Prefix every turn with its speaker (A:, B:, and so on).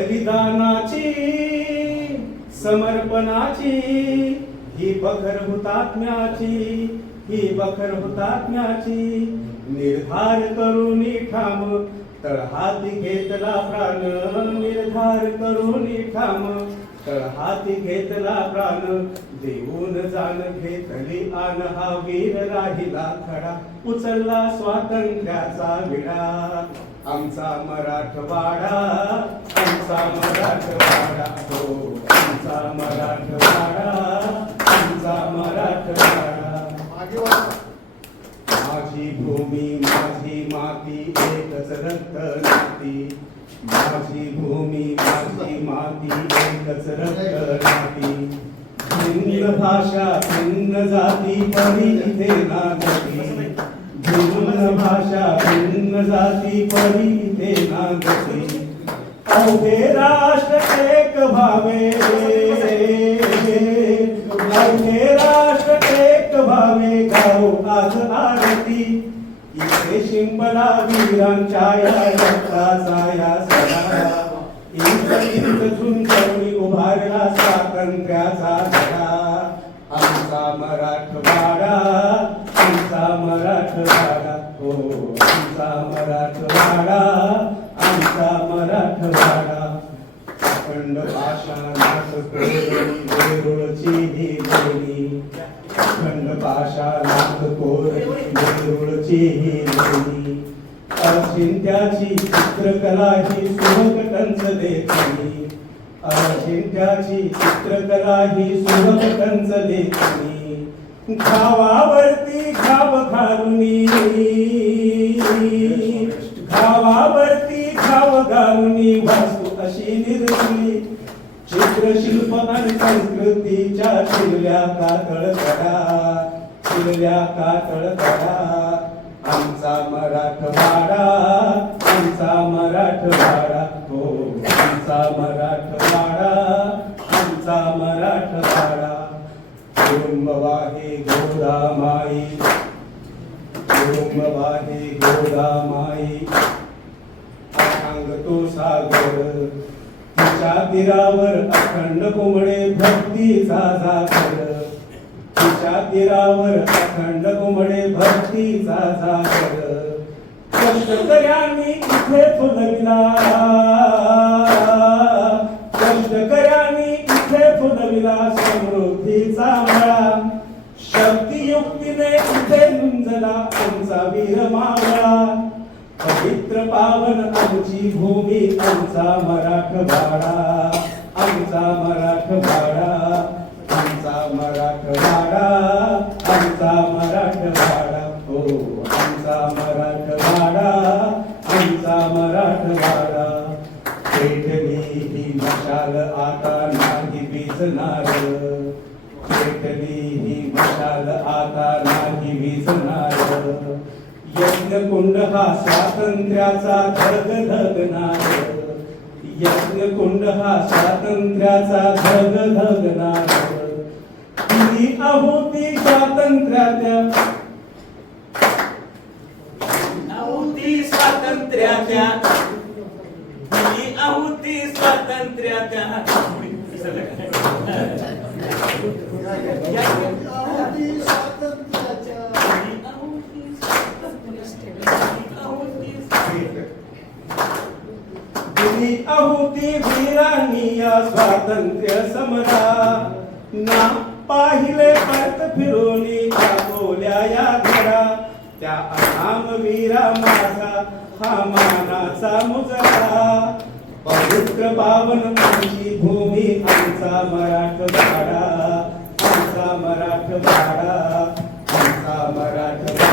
A: बलिदानाची समर्पणाची ही बखर हुतात्म्याची ही बखर हुतात्म्याची. निर्धार करून ठाम तळहाती घेतला प्राण. निर्धार करून ठाम तळहाती घेतला प्राण. देऊन जाण घेतली आन हा वीर राहिला खडा. उचलला स्वातंत्र्याचा विडा. आमचा मराठवाडा माझी भूमी माझी माती एकच रक्त नाती. माझी भूमी माझी माती एकच रक्त नाती. भिन्न भाषा भिन्न जाती परी इथे नागती. भिन्न भाषा भिन्न जाती परी इथे नागती. अवघे राष्ट्र एक भावे. अवघे राष्ट्र एक भावे. गाओ आज आरती. इथे शिंपला वीरांच्या या रक्ता साया सदा इंच इंच झुंजवणी उभारला स्वातंत्र्याचा धडा. आमचा मराठवाडा आमचा मराठवाडा हो आमचा मराठवाडा आमचा मराठवाडा. अखंड भाषा नाथ कोरणी ही बोली अखंड भाषा नाथ कोरणी ही बोली अचिंत्याची चित्रकला ही सुभकटंच देखली अचिंत्याची चित्रकला ही सुभकटंच देखली घावावरती घाव घालुनी चित्रशिल्प संस्कृतीच्या शिरल्या कातळ करा शिरल्या कातळ करा आमचा मराठवाडा आमचा मराठवाडा हो आमचा मराठवाडा आमचा मराठवाडा. कुटुंबवाहे गोदामाई कुटुंबवाहे गोदा माई सांगतो सागर तिच्या तीरावर अखंड कोंबडे भक्तीचा जागर तिच्या तीरावर अखंड कोंबडे भक्तीचा जागर कष्टकऱ्यांनी इथे फुलविला. कष्टकऱ्यांनी इथे फुलविला समृद्धीचा मळा. शक्तियुक्तीने इथे झुंजला आमचा वीर मावळा. पवित्र पावन आमची भूमी आमचा मराठवाडा आमचा मराठवाडा आमचा मराठवाडा आमचा मराठवाडा हो आमचा मराठवाडा आमचा मराठवाडा पेटली ही मशाल आता नाही भिजणार. पेटली ही मशाल आता नाही भिजणार. यज्ञकुंड हा स्वातंत्र्याचा धग धगणार यज्ञकुंड हा स्वातंत्र्याचा धग धगणार ही आहुती स्वातंत्र्याच्या.
B: आहुती स्वातंत्र्याच्या. ही आहुती स्वातंत्र्याच्या. ही आहुती
A: दिली अहुती वीरांनी स्वातंत्र्य समरा. ना पाहिले परत फिरून बोल्या या घरा. त्या अनाम वीरा माझा हा मानाचा मुजरा. पवित्र पावन माझी भूमी आमचा मराठवाडा आमचा मराठवाडा आमचा मराठवाडा आमचा मराठवाडा